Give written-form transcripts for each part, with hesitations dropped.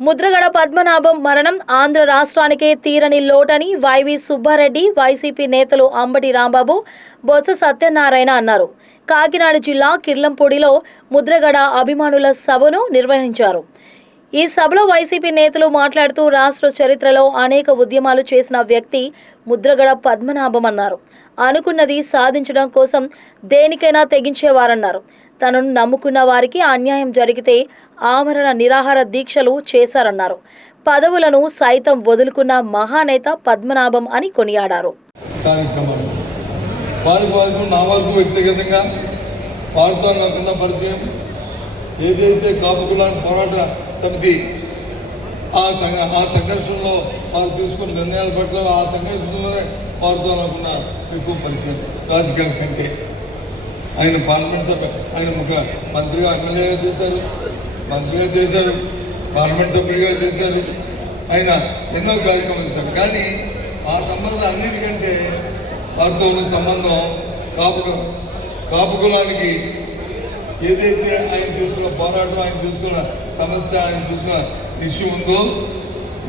ముద్రగడ పద్మనాభం మరణం ఆంధ్ర రాష్ట్రానికే తీరని లోటని వైవి సుబ్బారెడ్డి, వైసీపీ నేతలు అంబటి రాంబాబు, బొత్స సత్యనారాయణ అన్నారు. కాకినాడ జిల్లా కిర్లంపూడిలో ముద్రగడ అభిమానుల సభను నిర్వహించారు. ఈ సభలో వైసీపీ నేతలు మాట్లాడుతూ రాష్ట్ర చరిత్రలో అనేక ఉద్యమాలు చేసిన వ్యక్తి ముద్రగడ పద్మనాభం అన్నారు. అనుకున్నది సాధించడం కోసం దేనికైనా తెగించేవారన్నారు. తనను నమ్ముకున్న వారికి అన్యాయం జరిగితే ఆమరణ నిరాహార దీక్షలు చేశారన్నారు. పదవులను సైతం వదులుకున్న మహానేత పద్మనాభం అని కొనియాడారు. ఏదైతే కాపు కులాల పోరాట సమితి ఆ సంఘర్షణలో వారు తీసుకున్న నిర్ణయాల పట్ల ఆ సంఘర్షణలోనే వారితో నాకున్న ఎక్కువ పరిచయం. రాజకీయాల కంటే ఆయన పార్లమెంట్ సభ్య ఆయన ఒక మంత్రిగా ఎమ్మెల్యేగా చేశారు, మంత్రిగా చేశారు, పార్లమెంట్ సభ్యుడిగా చేశారు. ఆయన ఎన్నో కార్యక్రమాలు చేశారు. కానీ ఆ సంబంధం అన్నిటికంటే వారితో ఉన్న సంబంధం కాపు కులానికి ఏదైతే ఆయన తీసుకున్న పోరాటం, ఆయన తీసుకున్న సమస్య, ఆయన తీసుకున్న ఇష్యూ ఉందో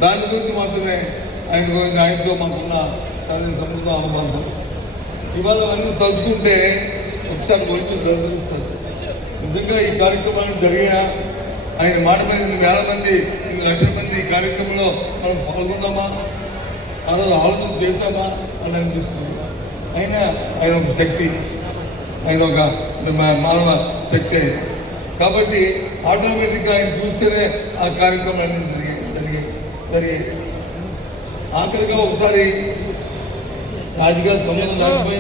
దాని గురించి మాత్రమే ఆయనతో మాకున్న సంబంధం, అనుబంధం. ఇవాళ అవన్నీ తలుచుకుంటే ఒకసారి ఒళ్ళు తెలుస్తుంది. నిజంగా ఈ కార్యక్రమాన్ని జరిగినా ఆయన మాట మీద 1,000 మంది 1,00,000 మంది ఈ కార్యక్రమంలో మనం పాల్గొన్నామా, ఆ రోజు ఆలోచన చేశామా అని అనిపిస్తుంది. ఆయన ఒక శక్తి, ఆయన ఒక మానవ శక్తి అయినా కాబట్టి ఆటోమేటిక్గా ఆయన చూస్తేనే ఆ కార్యక్రమాలన్నీ జరిగాయి. ఆఖరిగా ఒకసారి రాజకీయ సంబంధం లేకపోయి